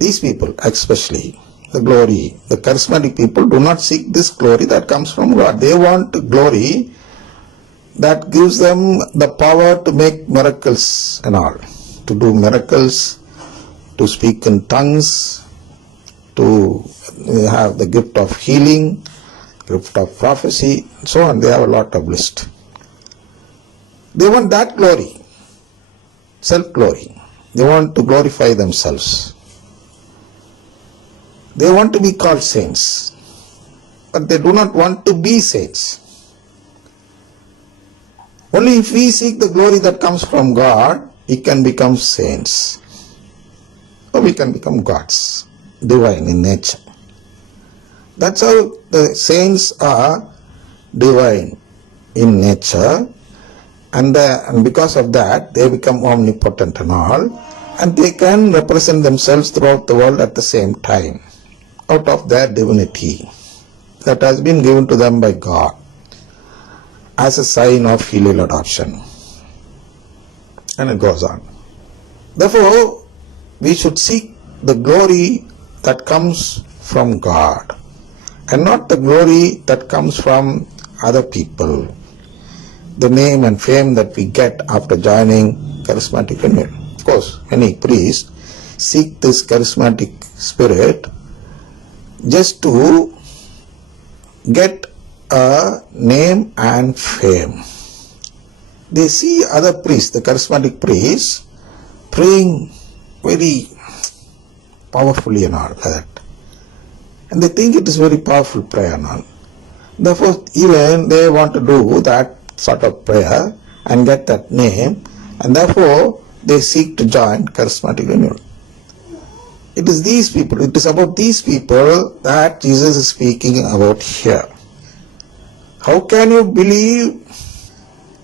These people, especially the glory, the charismatic people do not seek this glory that comes from God. They want glory that gives them the power to make miracles and all, to do miracles, to speak in tongues, to have the gift of healing, gift of prophecy, and so on. They have a lot of list. They want that glory, self-glory. They want to glorify themselves. They want to be called saints, but they do not want to be saints. Only if we seek the glory that comes from God, we can become saints. Or we can become gods, divine in nature. That's how the saints are divine in nature, and because of that they become omnipotent and all, and they can represent themselves throughout the world at the same time, out of their divinity that has been given to them by God as a sign of filial adoption. And it goes on. Therefore, we should seek the glory that comes from God and not the glory that comes from other people, the name and fame that we get after joining charismatic renewal. Of course, many priests seek this charismatic spirit just to get a name and fame. They see other priests, the charismatic priests, praying very powerfully and all like that. And they think it is very powerful prayer and all. Therefore, even they want to do that sort of prayer and get that name, and therefore they seek to join charismatic renewal. It is these people, it is about these people that Jesus is speaking about here. How can you believe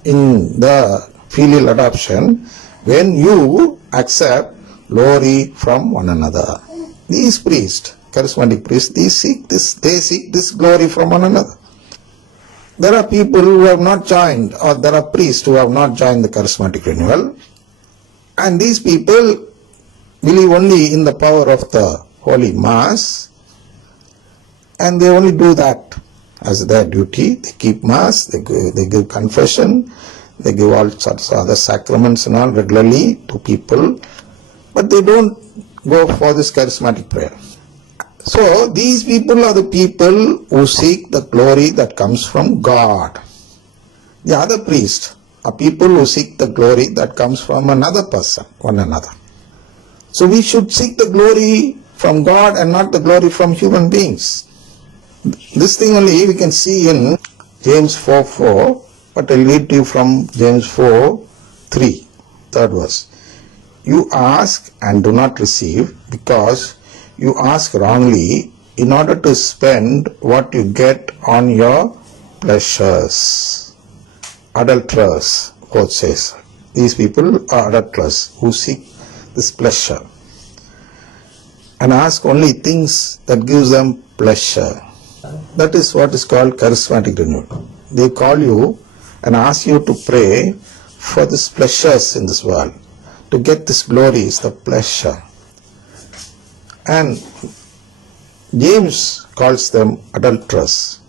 in the filial adoption when you accept glory from one another? These priests, charismatic priests, they seek this glory from one another. There are people who have not joined, or there are priests who have not joined the charismatic renewal, and these people believe only in the power of the Holy Mass, and they only do that as their duty. They keep Mass, they give confession, they give all sorts of other sacraments and all regularly to people, but they don't go for this charismatic prayer. So these people are the people who seek the glory that comes from God. The other priests are people who seek the glory that comes from another person, one another. So we should seek the glory from God and not the glory from human beings. This thing only we can see in James 4:4, but I'll read to you from James 4:3, third verse. You ask and do not receive because you ask wrongly in order to spend what you get on your pleasures. Adulterers, quote says. These people are adulterers who seek this pleasure and ask only things that gives them pleasure. That is what is called charismatic renewal. They call you and ask you to pray for these pleasures in this world. To get this glory is the pleasure. And James calls them adulterers.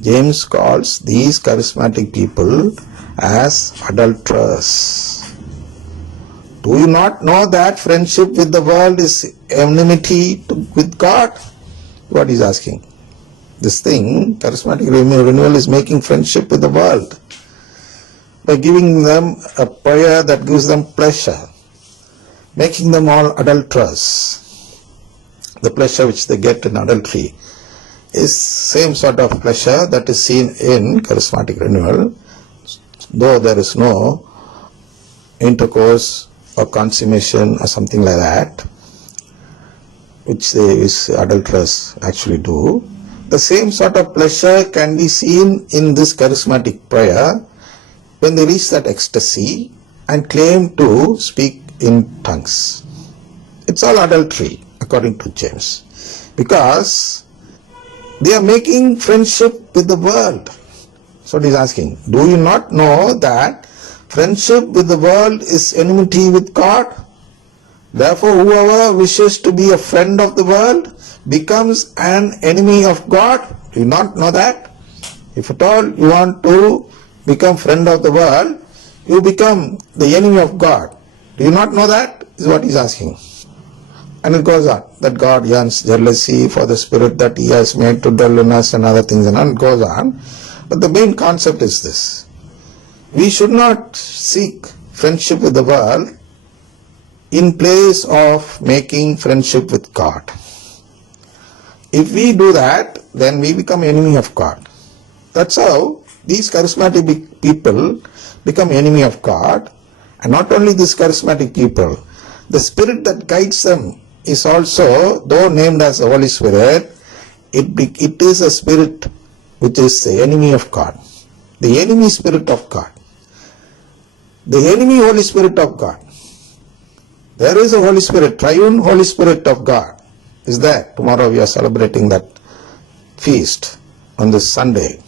James calls these charismatic people as adulterers. Do you not know that friendship with the world is enmity with God? What he's asking. This thing, charismatic renewal, is making friendship with the world by giving them a prayer that gives them pleasure, making them all adulterers. The pleasure which they get in adultery is same sort of pleasure that is seen in charismatic renewal, though there is no intercourse or consummation or something like that, which these adulterers actually do. The same sort of pleasure can be seen in this charismatic prayer when they reach that ecstasy and claim to speak in tongues. It's all adultery according to James, because they are making friendship with the world. So he's asking, do you not know that friendship with the world is enmity with God? Therefore, whoever wishes to be a friend of the world becomes an enemy of God. Do you not know that? If at all you want to become friend of the world, you become the enemy of God. Do you not know that? Is what he's asking. And it goes on, that God yearns jealousy for the spirit that he has made to dwell in us and other things, and it goes on. But the main concept is this. We should not seek friendship with the world in place of making friendship with God. If we do that, then we become enemy of God. That's how these charismatic people become enemy of God. And not only these charismatic people, the spirit that guides them is also, though named as the Holy Spirit, it is a spirit which is the enemy of God. The enemy spirit of God. The enemy Holy Spirit of God. There is a Holy Spirit, triune Holy Spirit of God is there. Tomorrow we are celebrating that feast on this Sunday.